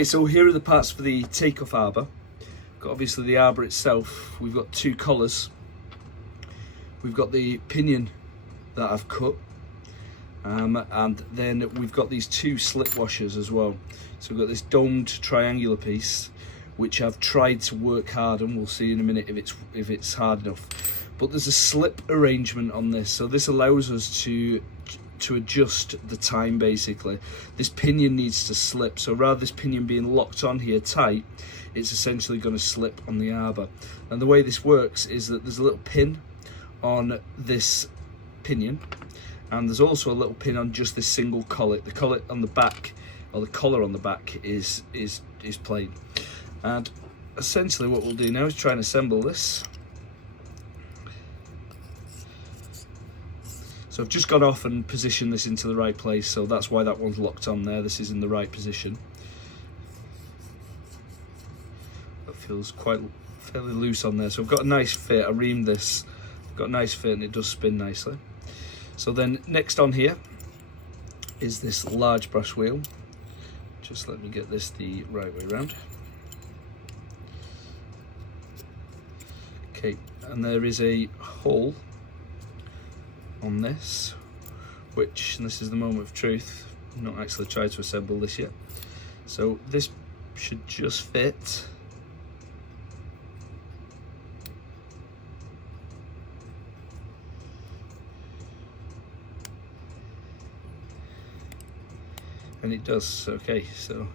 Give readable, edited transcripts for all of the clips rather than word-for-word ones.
Okay, so here are the parts for the takeoff arbor. Got obviously the arbor itself. We've got two collars. We've got the pinion that I've cut, and then we've got these two slip washers as well. So we've got this domed triangular piece, which I've tried to work hard, and we'll see in a minute if it's hard enough. But there's a slip arrangement on this, so this allows us to adjust the time basically. This pinion needs to slip, so rather this pinion being locked on here tight, it's essentially going to slip on the arbor. And the way this works is that there's a little pin on this pinion, and there's also a little pin on just this single collet. The collet on the back, or the collar on the back, is plain. And essentially what we'll do now is try and assemble this. So I've just gone off and positioned this into the right place, so that's why that one's locked on there. This is in the right position. That feels quite fairly loose on there, so I've got a nice fit. I reamed this, I've got a nice fit, and it does spin nicely. So then next on here is this large brass wheel. Just let me get this the right way around. Okay, and there is a hole on this, which, and this is the moment of truth, I've not actually tried to assemble this yet. So this should just fit. And it does. Okay, so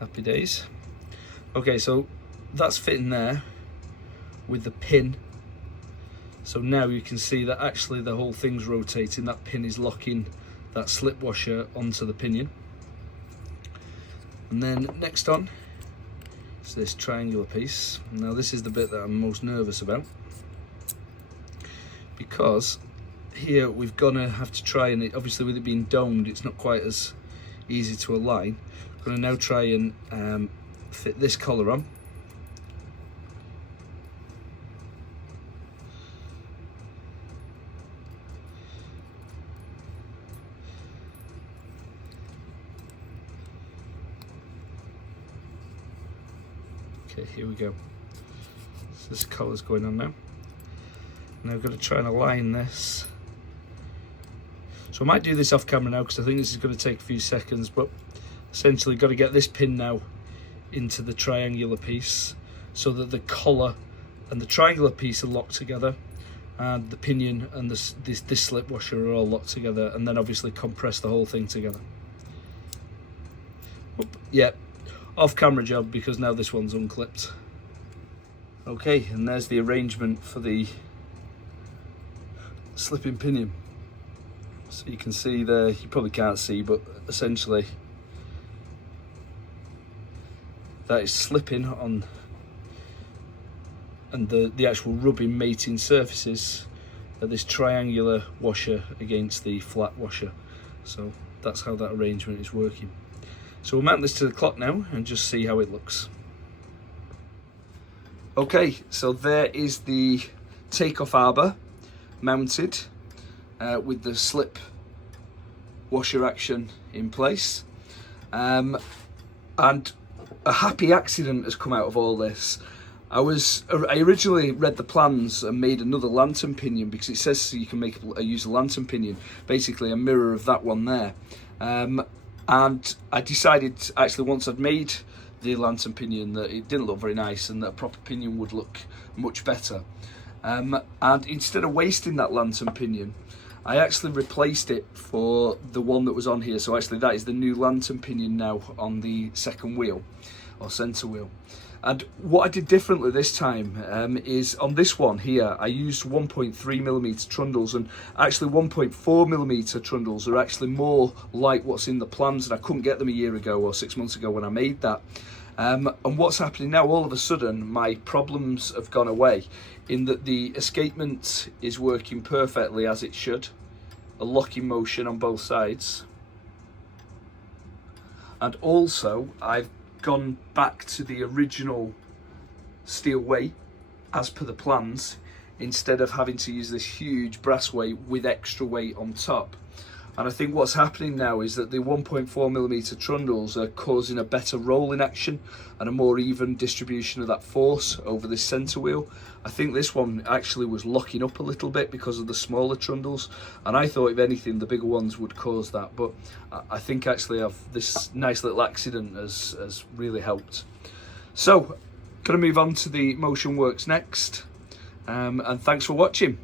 happy days. Okay, so that's fitting there with the pin. So now you can see that actually the whole thing's rotating. That pin is locking that slip washer onto the pinion. And then next on is this triangular piece. Now this is the bit that I'm most nervous about, because here we've gonna have to try, and obviously with it being domed, it's not quite as easy to align. I'm gonna now try and fit this collar on. Okay, here we go. So this collar's going on now. Now I'm going to try and align this. So I might do this off camera now, because I think this is going to take a few seconds, but essentially got to get this pin now into the triangular piece so that the collar and the triangular piece are locked together, and the pinion and this slip washer are all locked together, and then obviously compress the whole thing together. Yeah, off camera job, because now this one's unclipped. Okay, and there's the arrangement for the slipping pinion. So you can see there, you probably can't see, but essentially that is slipping on, and the actual rubbing mating surfaces of this triangular washer against the flat washer. So that's how that arrangement is working. So we'll mount this to the clock now and just see how it looks. Okay, so there is the takeoff arbor mounted with the slip washer action in place. And a happy accident has come out of all this. I originally read the plans and made another lantern pinion, because it says so you can use a lantern pinion, basically a mirror of that one there. And I decided, actually, once I'd made the lantern pinion, that it didn't look very nice, and that a proper pinion would look much better. And instead of wasting that lantern pinion, I actually replaced it for the one that was on here. So actually that is the new lantern pinion now on the second wheel, or centre wheel. And what I did differently this time is on this one here, I used 1.3mm trundles, and actually 1.4mm trundles are actually more like what's in the plans, and I couldn't get them a year ago or 6 months ago when I made that. And what's happening now, all of a sudden, my problems have gone away, in that the escapement is working perfectly as it should, a locking motion on both sides. And also, I've gone back to the original steel weight as per the plans, instead of having to use this huge brass weight with extra weight on top. And I think what's happening now is that the 1.4mm trundles are causing a better rolling action and a more even distribution of that force over this centre wheel. I think this one actually was locking up a little bit because of the smaller trundles, and I thought if anything the bigger ones would cause that, but I think actually this nice little accident has really helped. So, gonna move on to the motion works next, and thanks for watching.